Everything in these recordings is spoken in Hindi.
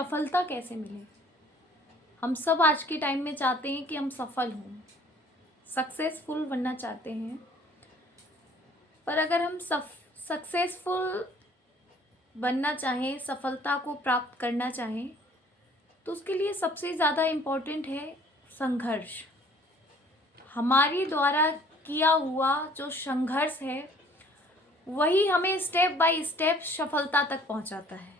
सफलता कैसे मिले? हम सब आज के टाइम में चाहते हैं कि हम सफल हों, सक्सेसफुल बनना चाहते हैं। पर अगर हम सक्सेसफुल बनना चाहें, सफलता को प्राप्त करना चाहें, तो उसके लिए सबसे ज़्यादा इम्पोर्टेंट है संघर्ष। हमारे द्वारा किया हुआ जो संघर्ष है वही हमें स्टेप बाय स्टेप सफलता तक पहुंचाता है।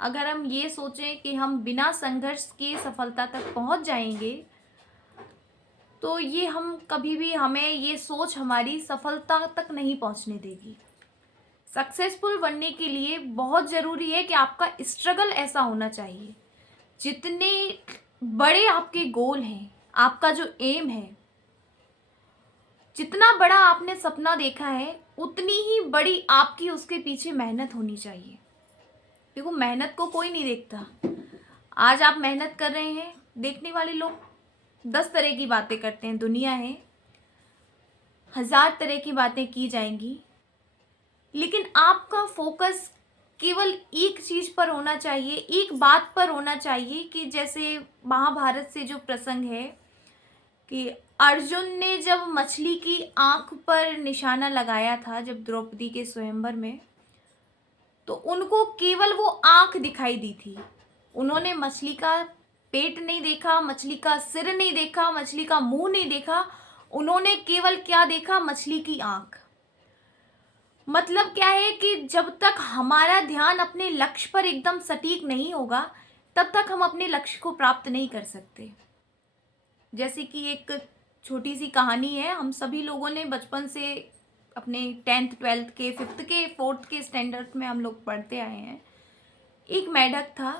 अगर हम ये सोचें कि हम बिना संघर्ष के सफलता तक पहुंच जाएंगे, तो ये हम कभी भी हमें ये सोच हमारी सफलता तक नहीं पहुंचने देगी। सक्सेसफुल बनने के लिए बहुत ज़रूरी है कि आपका स्ट्रगल ऐसा होना चाहिए। जितने बड़े आपके गोल हैं, आपका जो एम है, जितना बड़ा आपने सपना देखा है, उतनी ही बड़ी आपकी उसके पीछे मेहनत होनी चाहिए। देखो, मेहनत को कोई नहीं देखता। आज आप मेहनत कर रहे हैं, देखने वाले लोग 10 तरह की बातें करते हैं। दुनिया है, 1000 तरह की बातें की जाएंगी, लेकिन आपका फोकस केवल एक चीज़ पर होना चाहिए, एक बात पर होना चाहिए। कि जैसे महाभारत से जो प्रसंग है कि अर्जुन ने जब मछली की आंख पर निशाना लगाया था, जब द्रौपदी के स्वयंवर में, तो उनको केवल वो आंख दिखाई दी थी। उन्होंने मछली का पेट नहीं देखा, मछली का सिर नहीं देखा, मछली का मुंह नहीं देखा। उन्होंने केवल क्या देखा? मछली की आंख। मतलब क्या है कि जब तक हमारा ध्यान अपने लक्ष्य पर एकदम सटीक नहीं होगा, तब तक हम अपने लक्ष्य को प्राप्त नहीं कर सकते। जैसे कि एक छोटी सी कहानी है। हम सभी लोगों ने बचपन से अपने 10th 12th के 5th के 4th के स्टैंडर्ड में हम लोग पढ़ते आए हैं। एक मेंढक था,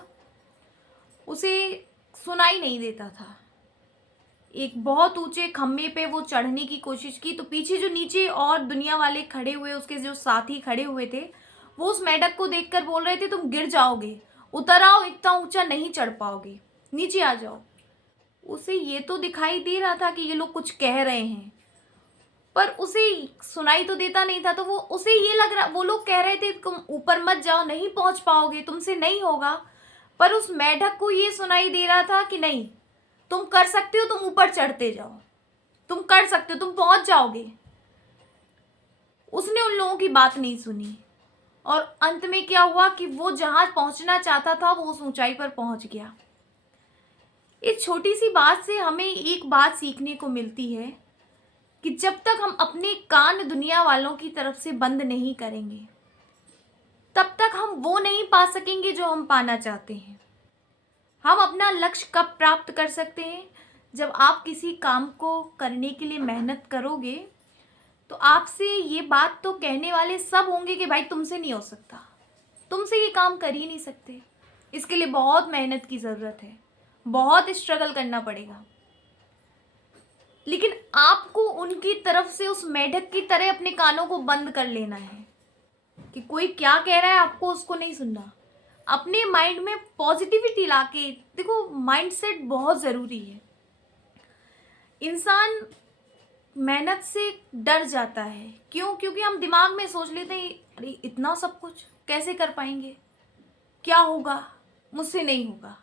उसे सुनाई नहीं देता था। एक बहुत ऊंचे खम्भे पे वो चढ़ने की कोशिश की, तो पीछे जो नीचे और दुनिया वाले खड़े हुए, उसके जो साथी खड़े हुए थे, वो उस मेंढक को देखकर बोल रहे थे, तुम गिर जाओगे, उतर आओ, इतना ऊंचा नहीं चढ़ पाओगे, नीचे आ जाओ। उसे ये तो दिखाई दे रहा था कि ये लोग कुछ कह रहे हैं, पर उसे सुनाई तो देता नहीं था। तो उसे ये लग रहा, वो लोग कह रहे थे तुम ऊपर मत जाओ, नहीं पहुंच पाओगे, तुमसे नहीं होगा। पर उस मेंढक को ये सुनाई दे रहा था कि नहीं, तुम कर सकते हो, तुम ऊपर चढ़ते जाओ, तुम कर सकते हो, तुम पहुंच जाओगे। उसने उन लोगों की बात नहीं सुनी, और अंत में क्या हुआ कि वो जहां पहुंचना चाहता था, वो उस ऊंचाई पर पहुंच गया। इस छोटी सी बात से हमें एक बात सीखने को मिलती है कि जब तक हम अपने कान दुनिया वालों की तरफ से बंद नहीं करेंगे, तब तक हम वो नहीं पा सकेंगे जो हम पाना चाहते हैं। हम अपना लक्ष्य कब प्राप्त कर सकते हैं? जब आप किसी काम को करने के लिए मेहनत करोगे, तो आपसे ये बात तो कहने वाले सब होंगे कि भाई तुमसे नहीं हो सकता, तुमसे ये काम कर ही नहीं सकते, इसके लिए बहुत मेहनत की ज़रूरत है, बहुत स्ट्रगल करना पड़ेगा। लेकिन आपको उनकी तरफ से उस मेंढक की तरह अपने कानों को बंद कर लेना है कि कोई क्या कह रहा है, आपको उसको नहीं सुनना। अपने माइंड में पॉजिटिविटी लाके, देखो माइंडसेट बहुत ज़रूरी है। इंसान मेहनत से डर जाता है, क्यों? क्योंकि हम दिमाग में सोच लेते हैं, अरे इतना सब कुछ कैसे कर पाएंगे, क्या होगा, मुझसे नहीं होगा।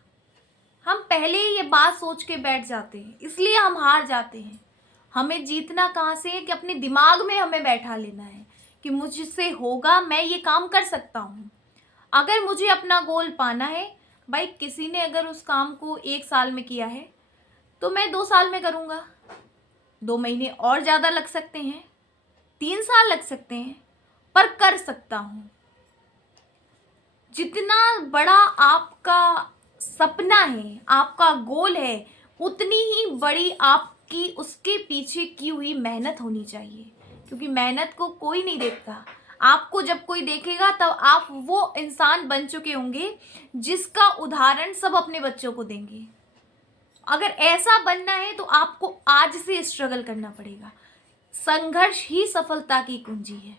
हम पहले ही ये बात सोच के बैठ जाते हैं, इसलिए हम हार जाते हैं। हमें जीतना कहाँ से है कि अपने दिमाग में हमें बैठा लेना है कि मुझसे होगा, मैं ये काम कर सकता हूँ। अगर मुझे अपना गोल पाना है, भाई किसी ने अगर उस काम को 1 साल में किया है, तो मैं 2 साल में करूँगा। 2 महीने और ज़्यादा लग सकते हैं, 3 साल लग सकते हैं, पर कर सकता हूँ। जितना बड़ा आपका सपना है, आपका गोल है, उतनी ही बड़ी आपकी उसके पीछे की हुई मेहनत होनी चाहिए। क्योंकि मेहनत को कोई नहीं देखता। आपको जब कोई देखेगा, तब आप वो इंसान बन चुके होंगे जिसका उदाहरण सब अपने बच्चों को देंगे। अगर ऐसा बनना है, तो आपको आज से स्ट्रगल करना पड़ेगा। संघर्ष ही सफलता की कुंजी है।